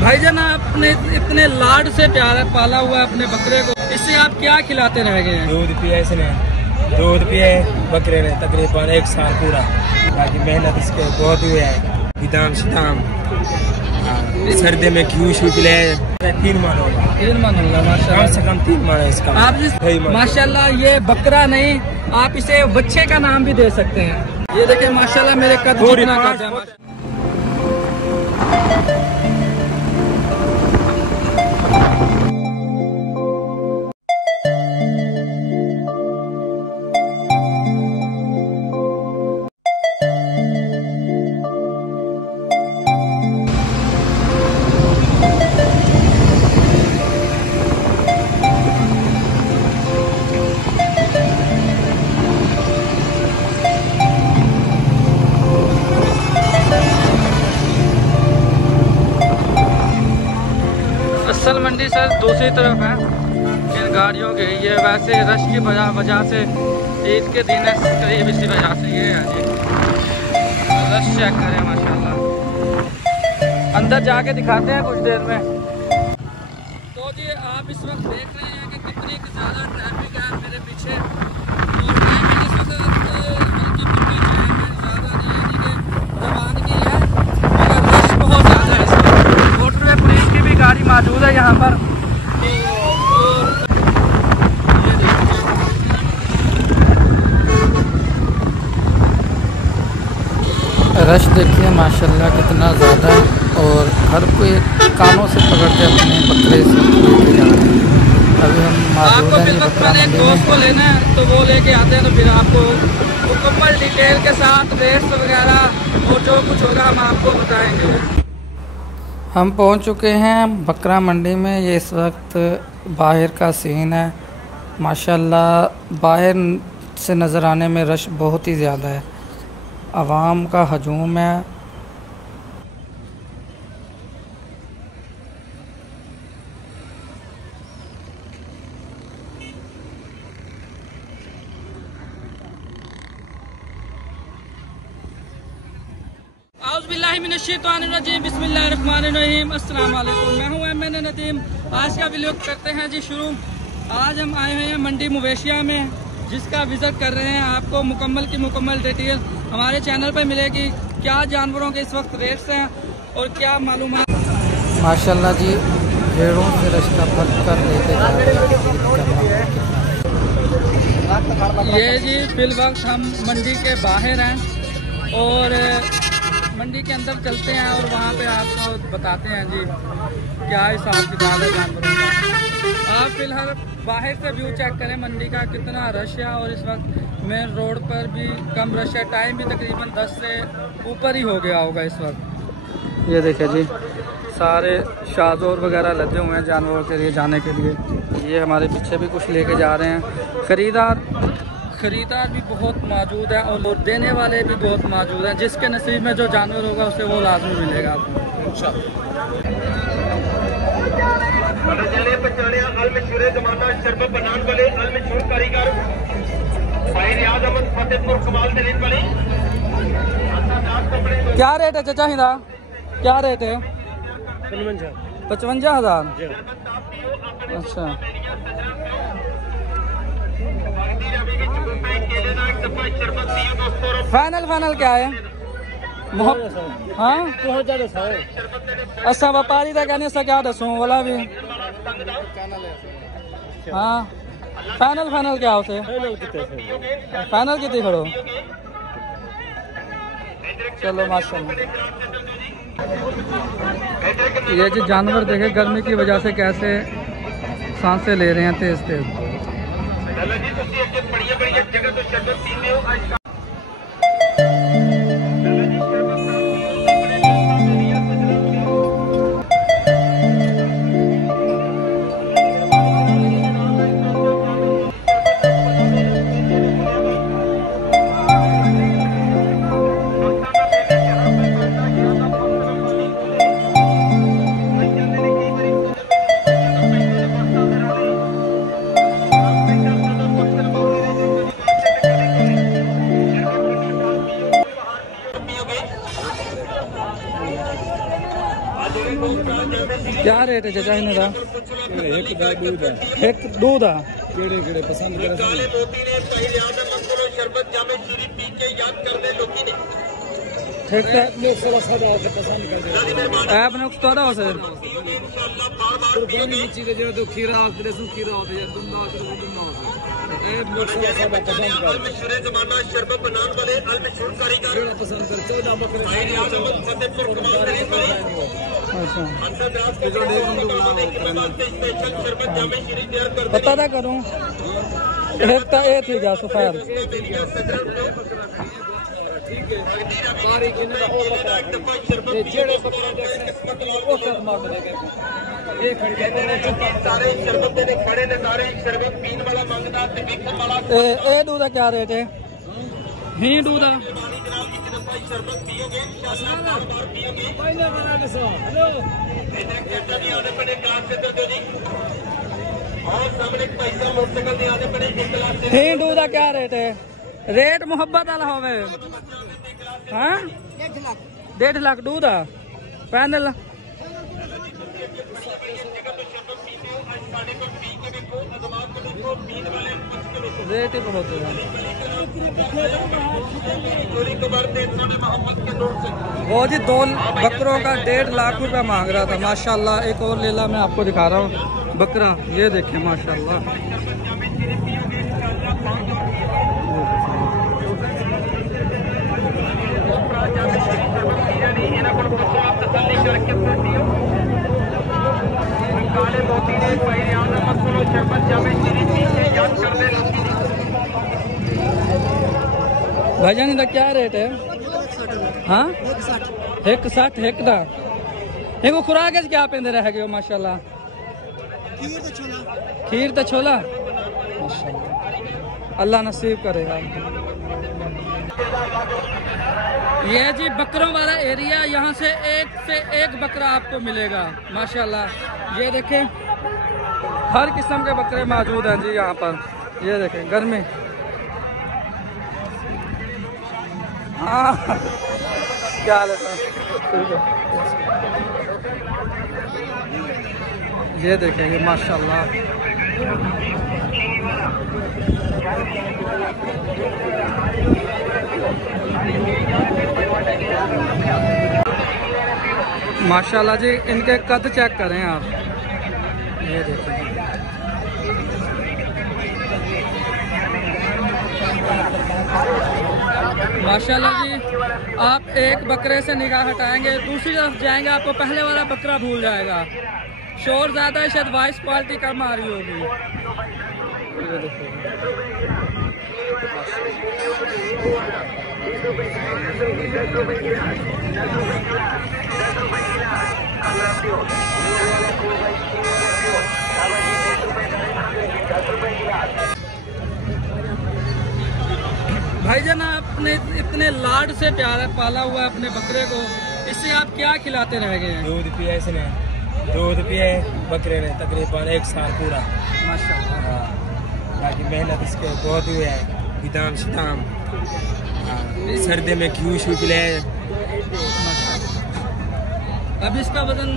भाईजान आपने इतने लाड से प्यार पाला हुआ है अपने बकरे को, इससे आप क्या खिलाते रह गए हैं? दूध पिया इसने, दूध पिए बकरे ने तकरीबन 1 साल पूरा। बाकी मेहनत इसके बहुत हुई है, विदाम शिदाम, सर्दी में घी शू पिलाए। 3 मन होगा, 3 मन होगा माशाल्लाह, कम से कम 3 मन है इसका। आप जिस माशाल्लाह ये बकरा नहीं, आप इसे बच्चे का नाम भी दे सकते हैं। ये देखिए माशाल्लाह मेरे कद जितना कद है। असल मंडी सर दूसरी तरफ है इन गाड़ियों के, ये वैसे रश की वजह से ईद के दिन करीब इसी वजह से ये है जी। रश चेक करें माशाल्लाह, अंदर जाके दिखाते हैं कुछ देर में। तो जी आप इस वक्त देख रहे हैं कि कितनी ज़्यादा ट्रैफिक है मेरे पीछे, और ट्रैफिक इस वक्त बल्कि कितनी जैम है, ज़्यादा नहीं यानी कि रवानगी है, मगर रश बहुत ज़्यादा है इस वक्त। मोटरवे पुलिस की भी गाड़ी मौजूद है यहाँ पर। रश देखिए माशाल्लाह कितना ज़्यादा है, और हर कोई कानों से पकड़ते अपने बकरे से लेके जा रहे हैं। अभी हम आपको फिर वक्त मैंने एक दोस्त को लेना है तो वो लेके आते हैं, तो फिर आपको मुकम्मल डिटेल के साथ रेस वगैरह और जो कुछ होगा हम आपको बताएंगे। हम पहुंच चुके हैं बकरा मंडी में। ये इस वक्त बाहर का सीन है माशाल्लाह, बाहर से नज़र आने में रश बहुत ही ज़्यादा है, आवाम का हजूम है। औज़ुबिल्लाहिमिनश्शैतानिर्रजीम, बिस्मिल्लाहिर्रहमानिर्रहीम, अस्सलाम वालेकुम। मैं हूँ एमएन नदीम। आज का वीडियो करते हैं जी शुरू। आज हम आए हुए हैं मंडी मवेशिया में, जिसका विज़िट कर रहे हैं। आपको मुकम्मल की मुकम्मल डिटेल हमारे चैनल पर मिलेगी, क्या जानवरों के इस वक्त रेट्स हैं और क्या मालूमात। माशाल्लाह जी भेड़ों से रश्ता भर कर लेते जा रहे हैं। ये जी फिल वक्त हम मंडी के बाहर हैं और मंडी के अंदर चलते हैं और वहाँ पे आपको बताते हैं जी क्या हिसाब किताब है जानवरों का। आप फिलहाल बाहर से व्यू चेक करें मंडी का कितना रश है, और इस वक्त मेन रोड पर भी कम रश है। टाइम भी तकरीबन 10 से ऊपर ही हो गया होगा इस वक्त। ये देखें जी सारे शाजोर वगैरह लदे हुए हैं जानवरों के लिए जाने के लिए। ये हमारे पीछे भी कुछ लेके जा रहे हैं। खरीदार भी बहुत मौजूद है और देने वाले भी बहुत मौजूद हैं। जिसके नसीब में जो जानवर होगा उसे वो लाजमी मिलेगा आपको इंशाअल्लाह। क्या रेट है चाचा हिंदा, क्या रेट है? 55,000। अच्छा फाइनल क्या है? हाँ अच्छा व्यापारी का कहने से क्या दसूँ वाला भी। हाँ फाइनल क्या होते? फाइनल कितनी खड़ो? चलो माशाल्लाह। ये जो जानवर देखे गर्मी की वजह से कैसे सांसें ले रहे हैं तेज तेज। क्या रेट है चाचा इन्हें? एक दूध है पसंद आपने उस्तादा हो सर खीरा पता था करूँ ठीक है सफेद दूध क्या रेट है? ही दूध ही दूध क्या रेट है? रेट मोहब्बत वाला होवे हाँ 1.5 लाख दूध है पैनल रेट ही बहुत है। वो जी 2 बकरों का 1.5 लाख रुपया मांग रहा था माशाल्लाह। एक और लेला मैं आपको दिखा रहा हूँ बकरा, ये देखिए माशाल्लाह। भाईजान इधर क्या रेट है? हाँ 160 हेक्टा एक खुराक क्या पेंदे रह गए माशाल्लाह। खीर तो छोला अल्लाह नसीब करेगा। ये जी बकरों वाला एरिया, यहाँ से एक बकरा आपको मिलेगा माशाल्लाह। ये देखें हर किस्म के बकरे मौजूद हैं जी यहाँ पर। ये देखें गर्मी हाँ क्या हाल है सर? ये देखें ये माशाल्लाह माशाल्लाह जी। इनके कद चेक करें आप, ये देखें माशाल्लाह जी। आप एक बकरे से निगाह हटाएंगे दूसरी तरफ जाएंगे आपको पहले वाला बकरा भूल जाएगा। शोर ज़्यादा है शायद वॉइस क्वालिटी कम आ रही होगी। भाईजान आपने इतने लाड से प्यारा पाला हुआ है अपने बकरे को, इससे आप क्या खिलाते रह गए हैं? दूध पिया इसने, दूध पिए बकरे ने तकरीबन 1 साल पूरा माशाल्लाह। बाकी मेहनत इसके बहुत हुई है, विदाम शिदाम सर्दी में घी शू पिलाए। अब इसका वजन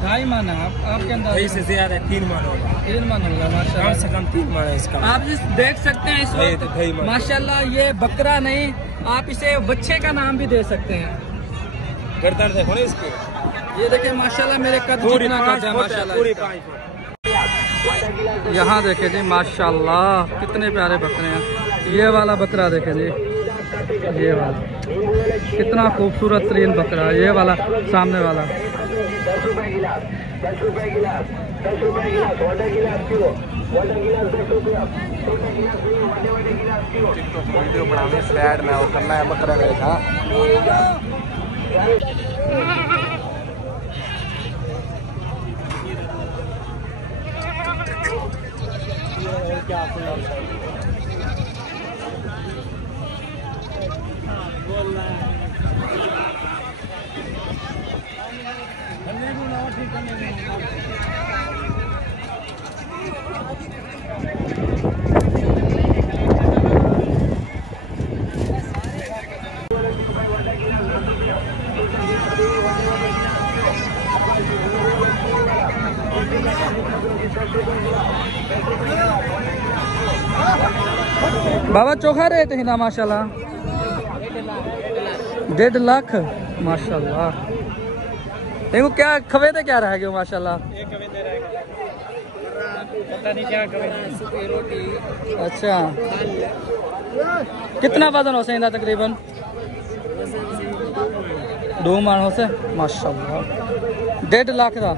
2.5 मन है आपके अंदर? से ज्यादा 3 मन होगा। 3 मन होगा माशाल्लाह, कम से कम 3 मन है इसका। आप जिस देख सकते हैं इस वक्त माशाल्लाह ये बकरा नहीं, आप इसे बच्चे का नाम भी दे सकते हैं। गर्दन देखो ना इसके, ये देखिए माशाल्लाह मेरे कद जितना कद है माशाल्लाह। यहाँ देखे जी माशाल्लाह कितने प्यारे बकरे हैं। ये वाला बकरा देखे जी, ये वाला कितना खूबसूरत तरीन बकरा, ये वाला सामने वाला। वीडियो बनाने स्लैड में और करना है बकरा देखा। क्या बोल रहा है बाबा चोखा रेट है ना माशाल्लाह 1.5 लाख माशाल्लाह। देखो क्या खवेदे क्या रह गए माशाल्लाह। पता नहीं क्या रोटी। अच्छा कितना वजन हो सकता तकरीबन 2 मन हो से माशाल्लाह 1.5 लाख का।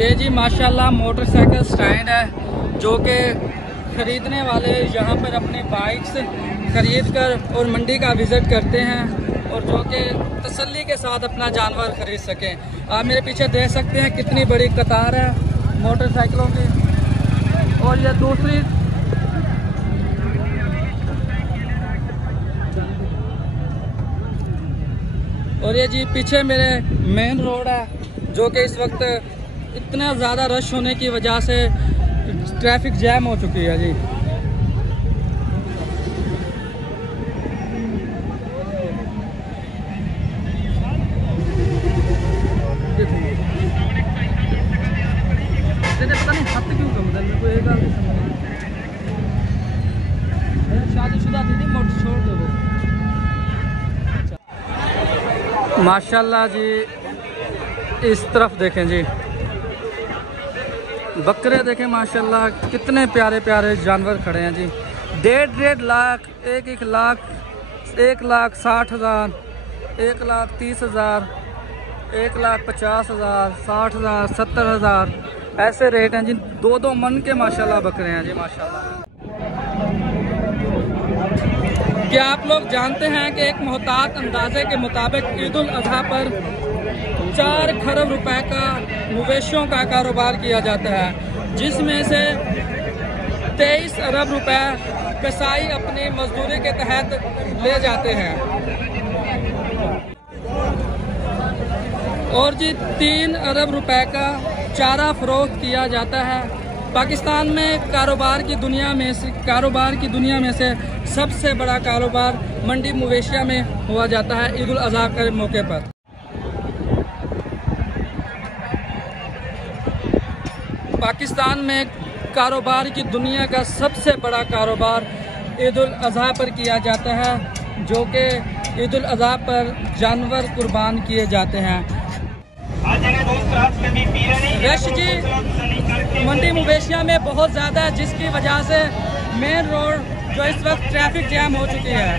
ये जी माशाल्लाह मोटरसाइकिल स्टैंड है जो कि ख़रीदने वाले यहाँ पर अपनी बाइक्स खरीद कर और मंडी का विज़िट करते हैं और जो कि तसल्ली के साथ अपना जानवर खरीद सकें। आप मेरे पीछे देख सकते हैं कितनी बड़ी कतार है मोटरसाइकिलों की। और ये दूसरी और ये जी पीछे मेरे मेन रोड है जो कि इस वक्त इतना ज़्यादा रश होने की वजह से ट्रैफिक जैम हो चुकी है जी। पता नहीं हाथ क्यों कम मेरे को एक शादीशुदा थी मोटर छोड़ दो। माशाल्लाह जी इस तरफ देखें जी बकरे देखें माशाल्लाह कितने प्यारे प्यारे जानवर खड़े हैं जी। 1.5 लाख 1 लाख 1,60,000 1,30,000 1,50,000 60,000 70,000 ऐसे रेट हैं जी। 2-2 मन के माशाल्लाह बकरे हैं जी माशाल्लाह। क्या आप लोग जानते हैं कि एक मोहतात अंदाजे के मुताबिक ईद उल अजहा पर 4 खरब रुपए का मवेशियों का कारोबार किया जाता है, जिसमें से 23 अरब रुपए कसाई अपनी मजदूरी के तहत ले जाते हैं और जी 3 अरब रुपए का चारा फरोख्त किया जाता है। पाकिस्तान में कारोबार की दुनिया में से सबसे बड़ा कारोबार मंडी मवेशिया में हुआ जाता है ईद उल अजहा के मौके पर। पाकिस्तान में कारोबार की दुनिया का सबसे बड़ा कारोबार ईद उल अजहा पर किया जाता है, जो कि ईद उल अजहा पर जानवर कुर्बान किए जाते हैं। रश जी मंडी मवेशिया में बहुत ज़्यादा है, जिसकी वजह से मेन रोड जो इस वक्त ट्रैफिक जैम हो चुकी है।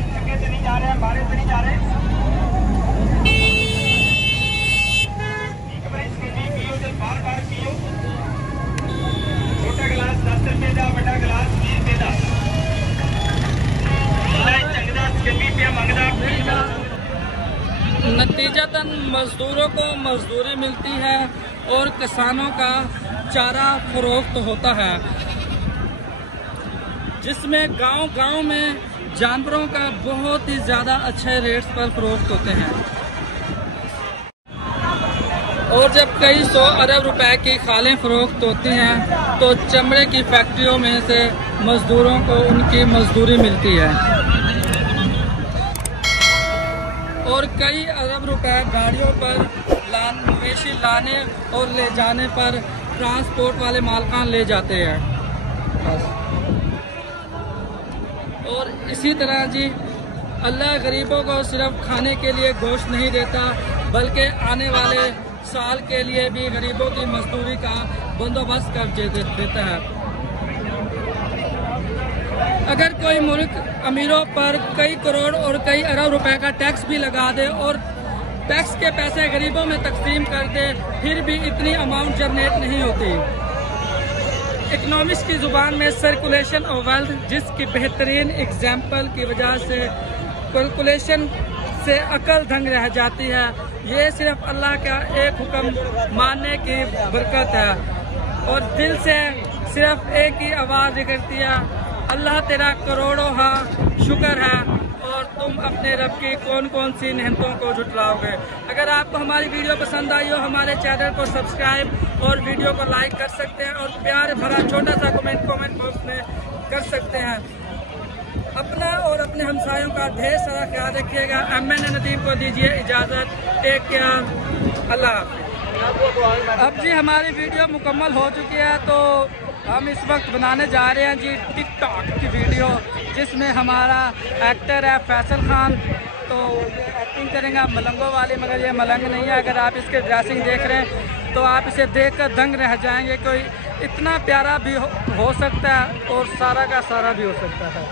नतीजतन मजदूरों को मजदूरी मिलती है और किसानों का चारा फरोख्त होता है, जिसमें गांव-गांव में जानवरों का बहुत ही ज़्यादा अच्छे रेट्स पर फरोख्त होते हैं। और जब कई 100 अरब रुपए की खालें फरोख्त होती हैं तो चमड़े की फैक्ट्रियों में से मजदूरों को उनकी मजदूरी मिलती है और कई अरब रुपए गाड़ियों पर मवेशी लाने और ले जाने पर ट्रांसपोर्ट वाले मालकान ले जाते हैं। और इसी तरह जी अल्लाह गरीबों को सिर्फ खाने के लिए गोश्त नहीं देता, बल्कि आने वाले साल के लिए भी गरीबों की मजदूरी का बंदोबस्त कर देता है। अगर कोई मुल्क अमीरों पर कई करोड़ और कई अरब रुपए का टैक्स भी लगा दे और टैक्स के पैसे गरीबों में तकसीम कर दे, फिर भी इतनी अमाउंट जनरेट नहीं होती। इकोनॉमिक्स की ज़ुबान में सर्कुलेशन ऑफ वेल्थ, जिसकी बेहतरीन एग्जाम्पल की वजह से कैलकुलेशन से अकल दंग रह जाती है। ये सिर्फ अल्लाह का एक हुक्म मानने की बरकत है। और दिल से सिर्फ एक ही आवाज़ निकलती है, अल्लाह तेरा करोड़ों हाँ शुक्र है, और तुम अपने रब की कौन कौन सी नेमतों को झुटलाओगे। अगर आपको हमारी वीडियो पसंद आई हो, हमारे चैनल को सब्सक्राइब और वीडियो को लाइक कर सकते हैं, और प्यार भरा छोटा सा कमेंट बॉक्स में कर सकते हैं। अपना और अपने हमसायों का ढेर सारा ख्याल रखिएगा। MN नदीम को दीजिए इजाज़त। टेक केयर, अल्लाह हाफ़िज़। अब जी हमारी वीडियो मुकम्मल हो चुकी है, तो हम इस वक्त बनाने जा रहे हैं जी टिकटॉक की वीडियो, जिसमें हमारा एक्टर है फैसल खान। तो ये एक्टिंग करेंगे मलंगों वाली, मगर ये मलंग नहीं है। अगर आप इसके ड्रेसिंग देख रहे हैं तो आप इसे देखकर दंग रह जाएंगे। कोई इतना प्यारा भी हो सकता है और सारा का सारा भी हो सकता है।